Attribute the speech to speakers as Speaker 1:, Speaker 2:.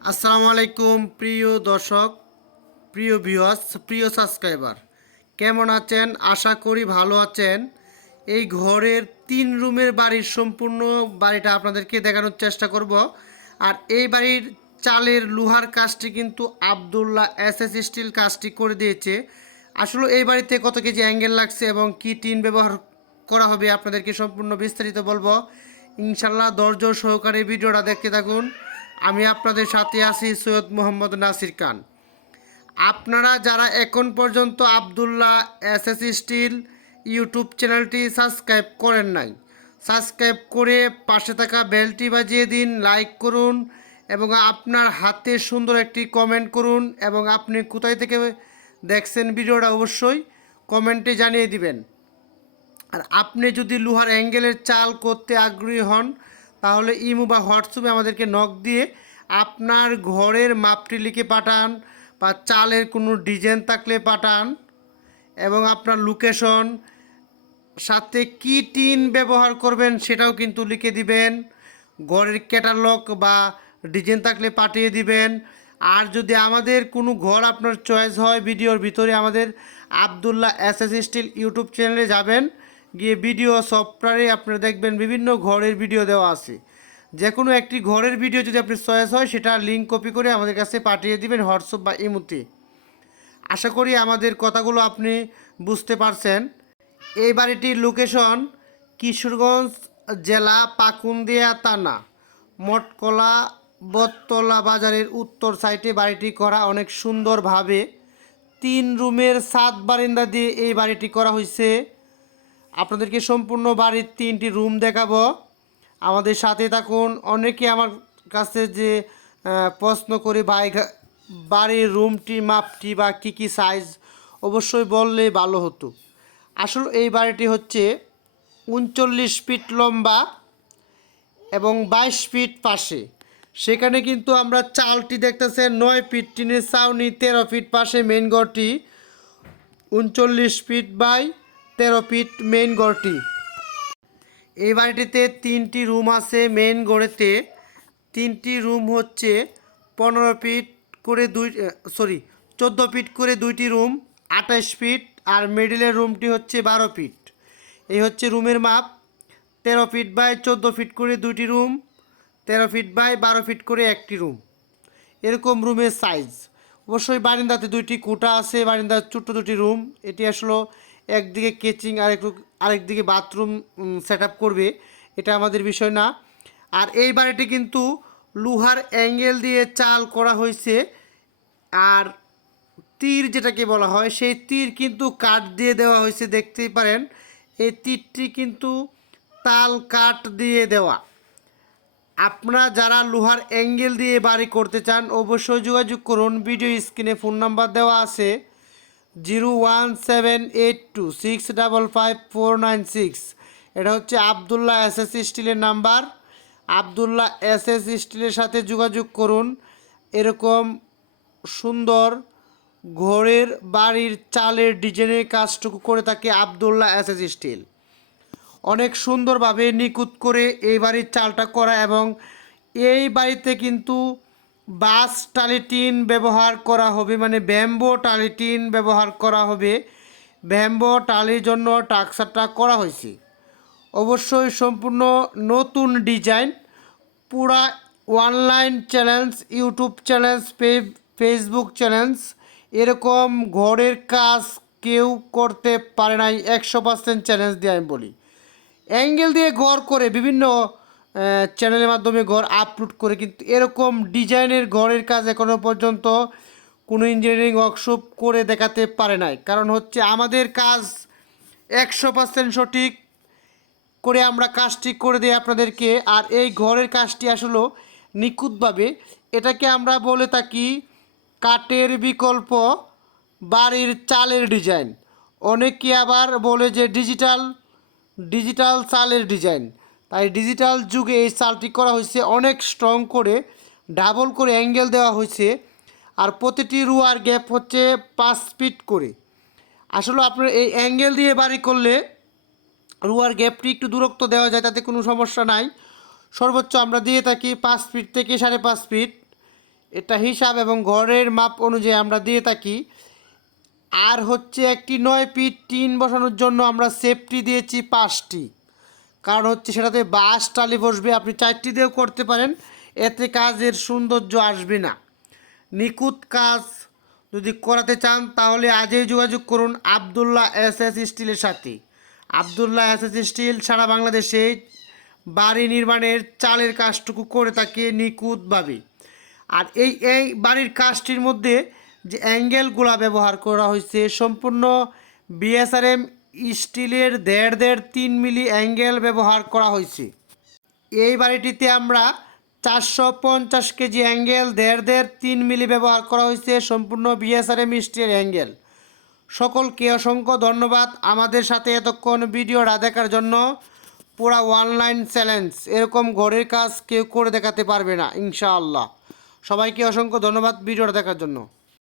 Speaker 1: আসসালামু আলাইকুম, প্রিয় দর্শক, প্রিয় ভিউয়ার্স প্রিয় সাবস্ক্রাইবার কেমন আছেন? আশা করি ভালো আছেন। এই ঘরের তিন রুমের বাড়ির সম্পূর্ণ বাড়িটা আপনাদেরকে দেখানোর চেষ্টা করব। আর এই বাড়ির চালের লোহার কাজটি কিন্তু আবদুল্লাহ এস এস স্টিল কাজটি করে দিয়েছে। আসলে এই বাড়িতে কত কেজি অ্যাঙ্গেল লাগছে এবং কি টিন ব্যবহার করা হবে আপনাদেরকে সম্পূর্ণ বিস্তারিত বলব। ইনশাল্লাহ ধৈর্য সহকারে ভিডিওটা দেখতে থাকুন। আমি আপনাদের সাথে আছি সৈয়দ মোহাম্মদ নাসির খান। আপনারা যারা এখন পর্যন্ত Abdullah S S Steel YouTube চ্যানেলটি সাবস্ক্রাইব করেন নাই, সাবস্ক্রাইব করে পাশে থাকা বেলটি বাজিয়ে দিন, লাইক করুন এবং আপনার হাতে সুন্দর একটি কমেন্ট করুন এবং আপনি কোথায় থেকে দেখছেন ভিডিওটা অবশ্যই কমেন্টে জানিয়ে দিবেন। আর আপনি যদি লোহার অ্যাঙ্গেলের চাল করতে আগ্রহী হন তাহলে ইমো বা হোয়াটসঅ্যাপে আমাদেরকে নক দিয়ে আপনার ঘরের মাপটি লিখে পাঠান বা চালের কোনো ডিজাইন থাকলে পাঠান এবং আপনার লোকেশন সাথে কি টিন ব্যবহার করবেন সেটাও কিন্তু লিখে দিবেন, ঘরের ক্যাটালগ বা ডিজাইন থাকলে পাঠিয়ে দিবেন। আর যদি আমাদের কোনো ঘর আপনার চয়েস হয়, ভিডিওর ভিতরে আমাদের Abdullah S S Steel YouTube চ্যানেলে যাবেন গিয়ে ভিডিও সফটওয়্যারে আপনারা দেখবেন বিভিন্ন ঘরের ভিডিও দেওয়া আছে। যে কোনো একটি ঘরের ভিডিও যদি আপনি চয়েস হয়, সেটা লিঙ্ক কপি করে আমাদের কাছে পাঠিয়ে দিবেন হোয়াটসঅ্যাপ বা ইমুতে আশা করি আমাদের কথাগুলো আপনি বুঝতে পারছেন। এই বাড়িটির লোকেশন কিশোরগঞ্জ জেলা পাকুন্দিয়া তানা মটকলা বটতলা বাজারের উত্তর সাইডে বাড়িটি করা অনেক সুন্দরভাবে। তিন রুমের সাত বারিন্দা দিয়ে এই বাড়িটি করা হয়েছে আপনাদেরকে সম্পূর্ণ বাড়ির তিনটি রুম দেখাবো। আমাদের সাথে থাকুন। অনেকে আমার কাছে যে প্রশ্ন করে, ভাই বাড়ির রুমটি, মাপটি বা কী কী সাইজ অবশ্যই বললে ভালো হতো। আসলে এই বাড়িটি হচ্ছে উনচল্লিশ ফিট লম্বা এবং বাইশ ফিট পাশে। সেখানে কিন্তু আমরা চালটি দেখতেছেন নয় ফিট টিনের ছাউনি, তেরো ফিট পাশে মেন ঘরটি। উনচল্লিশ ফিট বাই তেরো ফিট মেন ঘরটি এই বাড়িটিতে তিনটি রুম আছে মেন গড়েতে। তিনটি রুম হচ্ছে পনেরো ফিট করে দুই সরি চোদ্দ ফিট করে দুইটি রুম, আঠাশ ফিট আর মিডিলের রুমটি হচ্ছে বারো ফিট। এই হচ্ছে রুমের মাপ। তেরো ফিট বাই চোদ্দ ফিট করে দুইটি রুম, তেরো ফিট বাই বারো ফিট করে একটি রুম। এরকম রুমের সাইজ অবশ্যই বারিন্দাতে দুইটি কুটা আছে, বারিন্দার ছোট্ট দুটি রুম। এটি আসলে একদিকে কেচিং, আরেক আরেকদিকে বাথরুম সেট করবে। এটা আমাদের বিষয় না। আর এই বাড়িটি কিন্তু লোহার অ্যাঙ্গেল দিয়ে চাল করা হয়েছে। আর তীর যেটাকে বলা হয়, সেই তীর কিন্তু কাঠ দিয়ে দেওয়া হয়েছে, দেখতেই পারেন। এই তীরটি কিন্তু তাল কাঠ দিয়ে দেওয়া। আপনারা যারা লোহার অ্যাঙ্গেল দিয়ে বাড়ি করতে চান, অবশ্যই যোগাযোগ করুন। ভিডিও স্ক্রিনে ফোন নাম্বার দেওয়া আছে। Zero one seven eight two six double five four nine six. এটা হচ্ছে আবদুল্লাহ এস এস স্টিলের নাম্বার। আবদুল্লাহ এস এস স্টিলের সাথে যোগাযোগ করুন। এরকম সুন্দর ঘরের বাড়ির চালের ডিজাইনের কাজটুকু করে থাকে আবদুল্লাহ এস এস স্টিল। অনেক সুন্দরভাবে নিখুঁত করে এই বাড়ির চালটা করা এবং এই বাড়িতে কিন্তু বাস টালিটিন ব্যবহার করা হবে মানে ব্যাম্বো টালিটিন ব্যবহার করা হবে। ব্যাম্বো টালির জন্য টাকসারটা করা হয়েছে। অবশ্যই সম্পূর্ণ নতুন ডিজাইন। পুরা online challenge, YouTube challenge Facebook challenge. এরকম ঘরের কাজ কেউ করতে পারে নাই। একশো পার্সেন্ট চ্যালেঞ্জ দিয়ে আমি বলি। অ্যাঙ্গেল দিয়ে ঘর করে বিভিন্ন চ্যানেলের মাধ্যমে ঘর আপলোড করে কিন্তু এরকম ডিজাইনের ঘরের কাজ এখনও পর্যন্ত কোনো ইঞ্জিনিয়ারিং ওয়ার্কশপ করে দেখাতে পারে নাই। কারণ হচ্ছে আমাদের কাজ একশো পার্সেন্ট সঠিক করে আমরা কাজটি করে দিই আপনাদেরকে, আর এই ঘরের কাজটি আসলে নিখুঁতভাবে এটাকে আমরা বলে থাকি কাঠের বিকল্প বাড়ির চালের ডিজাইন অনেকে আবার বলে যে ডিজিটাল ডিজিটাল চালের ডিজাইন তাই ডিজিটাল যুগে এই চালটি করা হয়েছে অনেক স্ট্রং করে ডাবল করে অ্যাঙ্গেল দেওয়া হয়েছে আর প্রতিটি রুয়ার গ্যাপ হচ্ছে পাঁচ ফিট করে। আসলে আপনার এই অ্যাঙ্গেল দিয়ে বাড়ি করলে রুয়ার গ্যাপটি একটু দূরত্ব দেওয়া যায়, তাতে কোনো সমস্যা নাই। সর্বোচ্চ আমরা দিয়ে থাকি পাঁচ ফিট থেকে সাড়ে পাঁচ ফিট এটা হিসাব এবং ঘরের মাপ অনুযায়ী আমরা দিয়ে থাকি। আর হচ্ছে একটি নয় ফিট টিন বসানোর জন্য আমরা সেফটি দিয়েছি পাঁচটি। কারণ হচ্ছে সেটাতে বাঁশ টালি বসবে, আপনি চারটি দিয়েও করতে পারেন। এতে কাজের সৌন্দর্য আসবে না। নিখুঁত কাজ যদি করাতে চান, তাহলে আজই যোগাযোগ করুন আবদুল্লাহ এস এস স্টিলের সাথে। আবদুল্লাহ এস এস স্টিল সারা বাংলাদেশে বাড়ি নির্মাণের চালের কাজটুকু করে থাকে নিখুঁতভাবে। আর এই এই বাড়ির কাজটির মধ্যে যে অ্যাঙ্গেলগুলা ব্যবহার করা হয়েছে, সম্পূর্ণ বিএসআরএম স্টিলের দেড় দেড় তিন মিলি অ্যাঙ্গেল ব্যবহার করা হয়েছে। এই বাড়িটিতে আমরা চারশো পঞ্চাশ কেজি অ্যাঙ্গেল, দেড় দেড় তিন মিলি ব্যবহার করা হয়েছে সম্পূর্ণ বিএসআরএম স্টিলের অ্যাঙ্গেল। সকলকে অসংখ্য ধন্যবাদ আমাদের সাথে এতক্ষণ ভিডিওটা দেখার জন্য। পুরা অনলাইন চ্যালেঞ্জ এরকম ঘরের কাজ কেউ করে দেখাতে পারবে না, ইনশাআল্লাহ। সবাইকে অসংখ্য ধন্যবাদ ভিডিওটা দেখার জন্য।